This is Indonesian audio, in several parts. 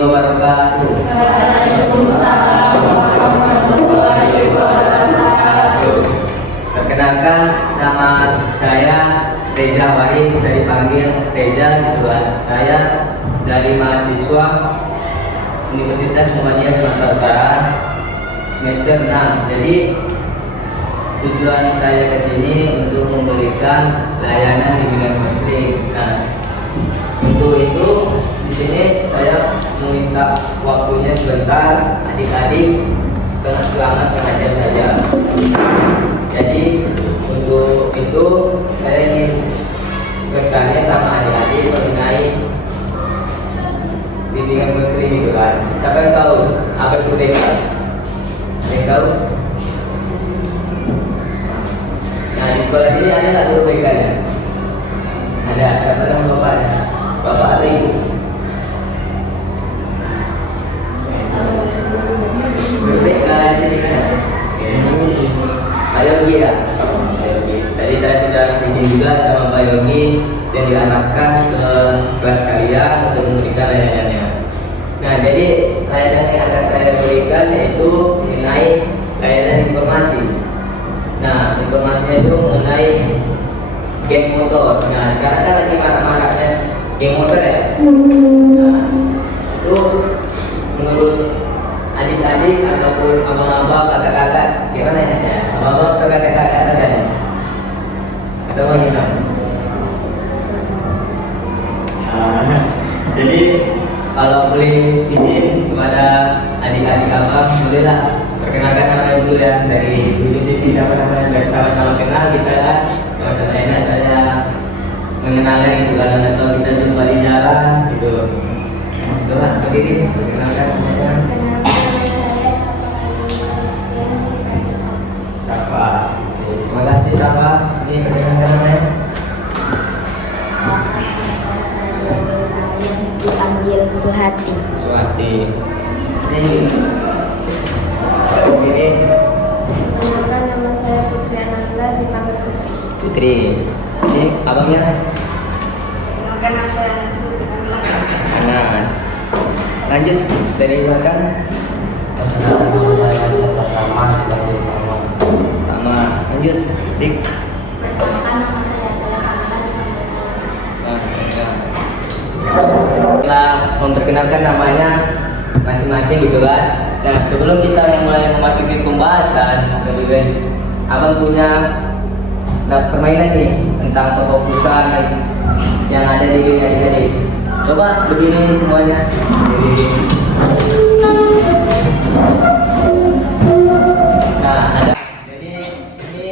wabarakatuh. Waalaikumsalam warahmatullahi wabarakatuh. Perkenalkan, nama saya Reza Wahid, bisa dipanggil Reza gitu kan. Saya dari mahasiswa Universitas Muhammadiyah Sumatera Utara semester 6. Jadi tujuan saya ke sini untuk memberikan layanan bimbingan konseling. Nah, untuk itu di sini saya meminta waktunya sebentar, adik-adik selama setengah jam saja. Jadi untuk itu saya ingin bertanya sama adik-adik mengenai bimbingan konseling gitu kan. Siapa yang tahu apa itu BK? Ada yang tahu? Nah, di sekolah sini ada nggak guru BK-nya? Ada. Siapa nama bapaknya? Bapak atau ibu? Guru BK di sini kan? Pak Yogi ya? Pak Yogi. Tadi saya sudah izin juga sama Pak Yogi dan diarahkan ke kelas kalian untuk memberikan layanannya. Nah, jadi layanan yang akan saya berikan yaitu mengenai layanan informasi. Nah, informasinya itu mengenai geng motor. Nah, sekarang kan lagi marak-maraknya geng motor ya. Nah, itu menurut adik-adik ataupun abang-abang, kakak-kakak, gimana ya? Abang-abang atau kakak-kakak ada? Atau bagaimana? Jadi kalau boleh izin kepada adik-adik abang, bolehlah perkenalkan namanya dulu ya, dari ujung sini siapa namanya, biar sama-sama kenal kita kan, sama-sama enak saya mengenalnya gitu kan, atau kita jumpa di jalan gitu. Coba begini perkenalkan namanya. Safa. Terima kasih Safa. Ini perkenalkan namanya. Dipanggil Suhati. Suhati. Ini sini. Perkenalkan, nama saya Putri Ananda, dipanggil Putri. Putri. Ini abangnya. Perkenalkan, nama saya Anas, dipanggil Anas. Anas. Lanjut dari belakang. Saya Sahabat Tama sebagai Tama. Tama. Lanjut. Dik. Perkenalkan, nama saya Taya Kamila, dipanggil Taya. Setelah memperkenalkan namanya masing-masing gitu kan. Nah, sebelum kita mulai memasuki pembahasan, abang punya permainan nih tentang kefokusan yang ada di diri adik-adik. Coba berdiri semuanya. Berdiri. Nah, ada. Jadi ini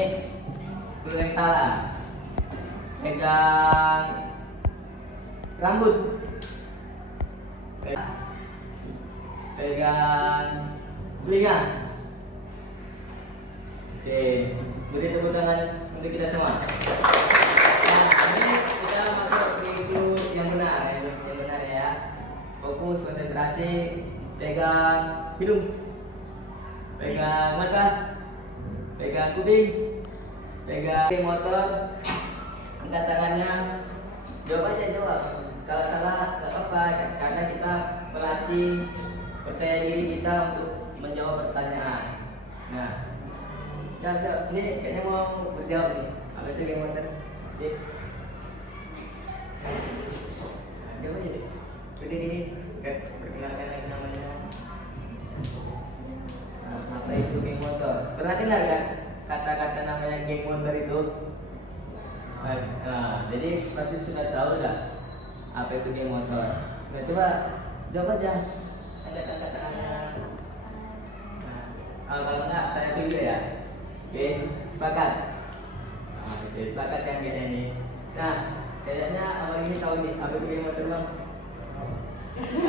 dulu yang salah. Pegang rambut. Pegang telinga. Oke, beri tepuk tangan untuk kita semua. Nah, ini kita masuk minggu yang benar, yang benar ya. Fokus, konsentrasi, pegang hidung, pegang mata, pegang kuping, pegang motor, angkat tangannya, jawab aja jawab. Kalau salah nggak apa-apa, karena kita melatih percaya diri kita untuk menjawab pertanyaan. Nah, ya, ini kayaknya mau berjawab nih. Apa itu game motor? Dik. Jawab aja deh. Berdiri ini, perkenalkan lagi namanya. Nah, apa itu game motor? Pernah dengar kan kata-kata namanya game motor itu? Nah, jadi pasti sudah tahu dah apa itu game motor. Nah, coba jawab aja. Angkat tangannya. Nah, kalau enggak saya tunjuk ya. Oke, sepakat. Nah, oke, sepakat kan kayaknya ini. Nah, kayaknya abang ini tahu nih apa itu game motor bang?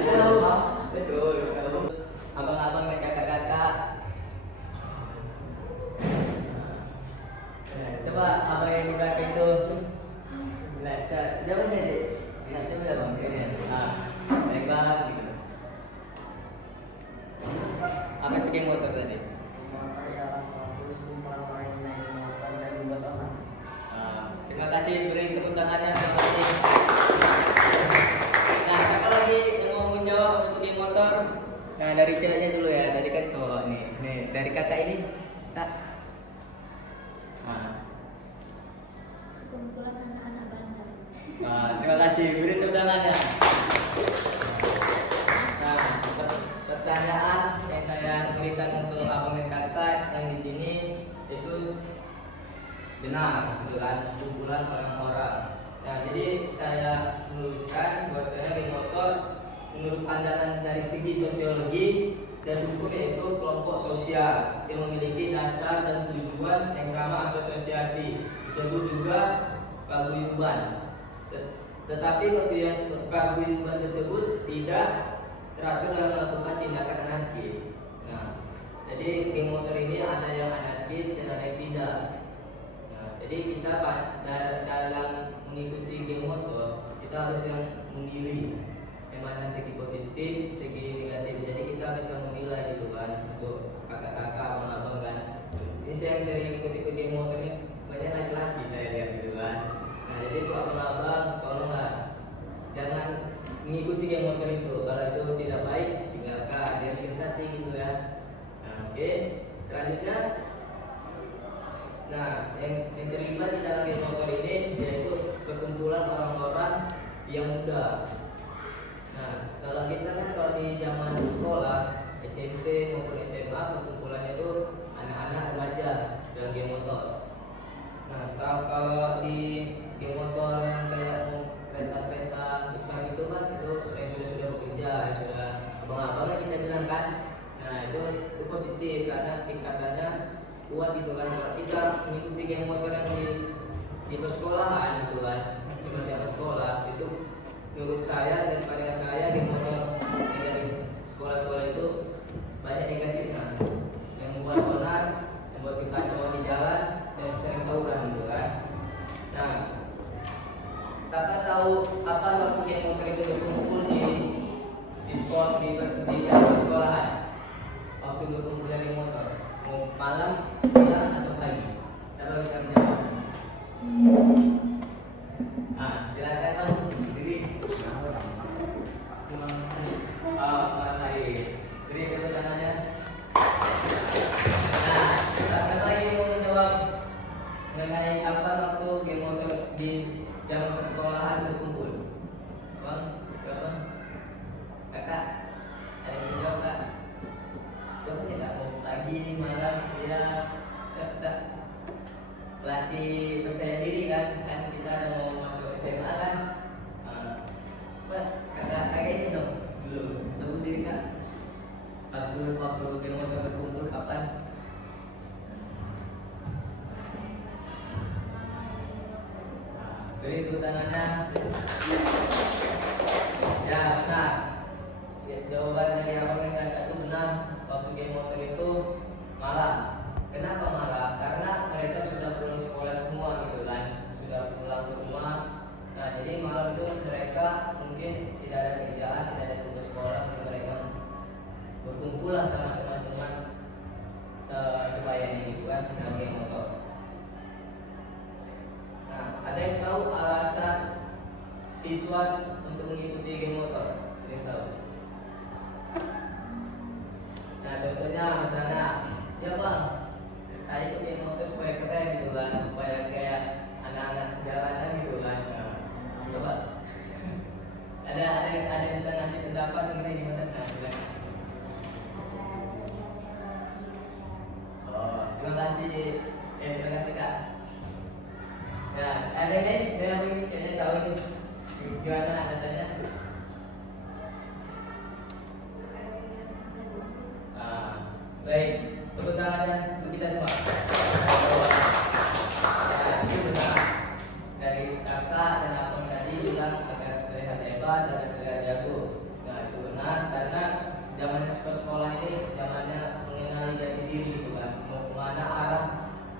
Tahu? Betul, tahu. Abang-abang dan kakak-kakak. Nah, coba abang yang di belakang itu. Nah, jawab aja deh. Nah, coba ya bang. Nah, lebar gitu. Apa itu game motor tadi? Motor adalah suatu sekumpulan orang yang naik motor dan membuat orang. Terima kasih, beri tepuk tangannya. Terima kasih. Nah, siapa lagi yang mau menjawab apa itu game motor? Nah, dari ceweknya dulu ya, dari kan cowok nih. Nih, dari kakak ini, kak. Nah, Sekumpulan anak-anak bandel. terima kasih. Beri tepuk tangan ya. Nah, pertanyaan yang saya berikan untuk abang dan kakak yang di sini itu benar, gitu kan, sekumpulan orang-orang. Nah, jadi saya menuliskan bahwasanya geng motor menurut pandangan dari segi sosiologi dan hukum yaitu kelompok sosial yang memiliki dasar dan tujuan yang sama atau asosiasi, disebut juga paguyuban. Tetapi paguyuban tersebut tidak teratur dalam melakukan tindakan anarkis. Nah, jadi geng motor ini ada yang anarkis dan ada yang tidak. Nah, jadi kita dalam mengikuti geng motor kita harus yang memilih yang mana segi positif, segi negatif. Jadi kita bisa memilah gitu kan untuk kakak-kakak, abang-abang kan. Ini saya yang sering ikut-ikut geng motor ini banyak laki-laki saya lihat gitu kan. Nah, jadi untuk abang-abang tolonglah jangan mengikuti geng motor itu. Kalau itu tidak baik tinggalkan, jangan dekati gitu ya. Nah, oke. Selanjutnya, nah yang terlibat di dalam geng motor ini yaitu perkumpulan orang-orang yang muda. Nah, kalau kita kan kalau di zaman sekolah SMP maupun SMA perkumpulannya itu anak-anak belajar dalam geng motor. Nah, kalau di geng motor yang kayak kereta-kereta besar itu kan itu yang sudah bekerja, yang sudah abang-abang lah kita bilang kan. Nah, itu positif karena ikatannya kuat gitu kan. Kalau kita mengikuti geng motor yang di persekolahan gitu kan, di mana sekolah itu menurut saya dan pandangan saya geng motor yang dari sekolah-sekolah itu banyak negatifnya, yang membuat onar, membuat kekacauan di jalan dan sering tawuran gitu kan. Nah, kakak tahu kapan waktu geng motor itu berkumpul di sekolah di sekolahan? Waktu berkumpul geng motor, mau malam, siang atau pagi? Siapa bisa menjawab? Ah, silakan kamu diri. Malam hari. Beri tepuk tangannya. Nah, siapa lagi mau menjawab mengenai apa waktu geng motor di zaman persekolahan berkumpul? Bang, berapa? Kakak, ada yang bisa jawab kak? Jawab tidak mau pagi, malam, siang, tak latih percaya diri kan kita ada mau masuk SMA kan. Kakak kayak ini dong dulu sebut diri kak. Waktu geng motor berkumpul kapan? Beri tepuk tangannya. Ya, benar. Jawaban dari abang dan kakak itu benar. Waktu geng motor itu malam. Kenapa malam? Karena mereka sudah pulang sekolah semua gitu kan, sudah pulang ke rumah. Nah, jadi malam itu mereka mungkin tidak ada kerjaan, tidak ada tugas sekolah, mereka berkumpul sama teman-teman sebaya ini gitu kan dalam geng motor. Nah, ada yang tahu alasan siswa untuk mengikuti geng motor? Ada yang tahu? Nah, contohnya misalnya, ya bang, saya ikut geng motor supaya keren gitu kan, supaya kayak anak-anak jalanan gitu kan. Nah, coba ada yang bisa ngasih pendapat mengenai gimana? Nah, silakan. Oh, terima kasih kak. Nah, ada yang ini kayaknya tahu ini gimana alasannya? Baik, tepuk tangannya untuk kita semua. Itu benar dari kakak dan abang tadi bilang agar terlihat hebat, agar terlihat jago. Nah, itu benar karena zamannya sekolah ini zamannya mengenali jati diri gitu kan, mau kemana arah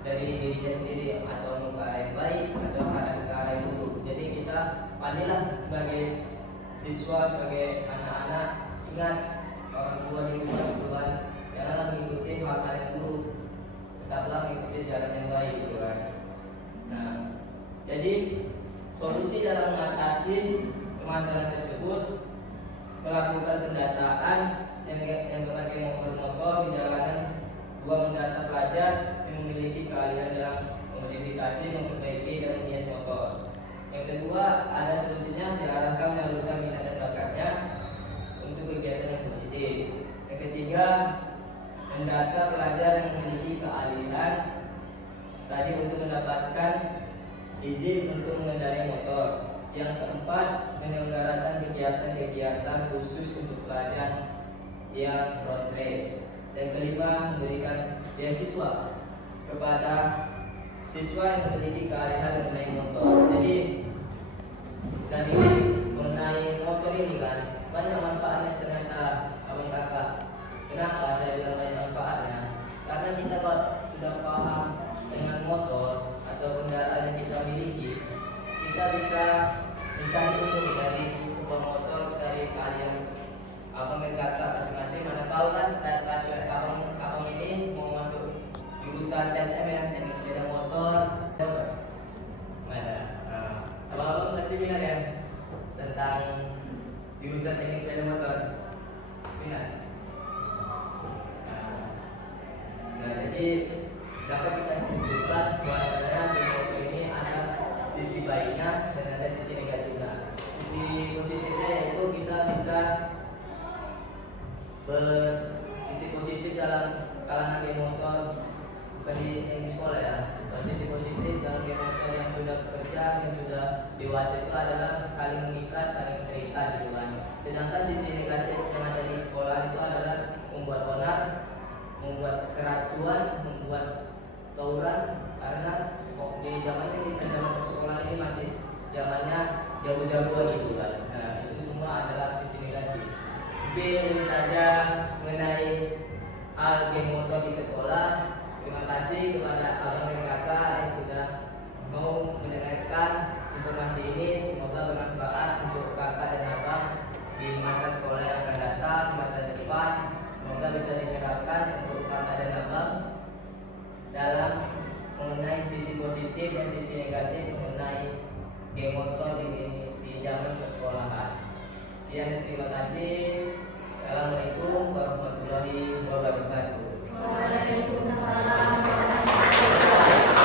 dari dirinya sendiri, atau mau ke arah yang baik atau ke arah yang buruk. Jadi kita pandailah sebagai siswa, sebagai anak-anak, ingat orang tua di rumah gitu kan, janganlah mengikuti hal-hal yang buruk, tetaplah mengikuti jalan yang baik gitu kan. Nah, jadi solusi dalam mengatasi permasalahan tersebut melakukan pendataan yang memakai motor di jalanan. Dua, mendata pelajar yang memiliki keahlian dalam memodifikasi, memperbaiki, dan menghias motor. Yang kedua, ada solusinya diarahkan menyalurkan minat dan bakatnya untuk kegiatan yang positif. Yang ketiga, mendata pelajar yang memiliki keahlian tadi untuk mendapatkan izin untuk mengendarai motor. Yang keempat, menyelenggarakan kegiatan-kegiatan khusus untuk pelajar yang road race. Dan kelima, memberikan beasiswa kepada siswa yang memiliki keahlian mengenai motor. Jadi dari mengenai motor ini kan banyak manfaatnya ternyata abang kakak. Kenapa saya bilang banyak manfaatnya? Karena kita sudah paham dengan motor atau kendaraan yang kita miliki, kita bisa mencari ilmu dari sebuah motor, dari keahlian abang dan kakak masing-masing. Mana tahu kan abang ini mau masuk jurusan TSM, teknik sepeda motor, mana? Abang pasti minat ya tentang jurusan teknik sepeda motor, minat. Nah, jadi dapat kita simpulkan bahwasanya motor ini ada sisi baiknya dan ada sisi negatifnya. Sisi positifnya yaitu kita bisa bersisi positif dalam kalangan geng motor, bukan yang di sekolah ya. Sisi positif dalam geng motor yang sudah bekerja, yang sudah dewasa itu adalah saling mengikat, saling terikat gitu kan. Sedangkan sisi negatif yang ada di sekolah itu adalah membuat onar, membuat keracuan, membuat tawuran. Karena di zamannya kita zaman sekolah ini masih zamannya jago-jagoan gitu kan. Nah, itu semua adalah sisi negatif. Mungkin ini saja mengenai hal geng motor di sekolah. Terima kasih kepada abang dan kakak yang sudah mau mendengarkan informasi ini. Semoga bermanfaat untuk kakak dan abang di masa sekolah yang akan datang, masa depan. Semoga bisa diterapkan untuk kakak dan abang dalam mengenai sisi positif dan sisi negatif mengenai geng motor di zaman persekolahan. Sekian dan terima kasih. Assalamualaikum warahmatullahi wabarakatuh. Waalaikumsalam warahmatullahi wabarakatuh.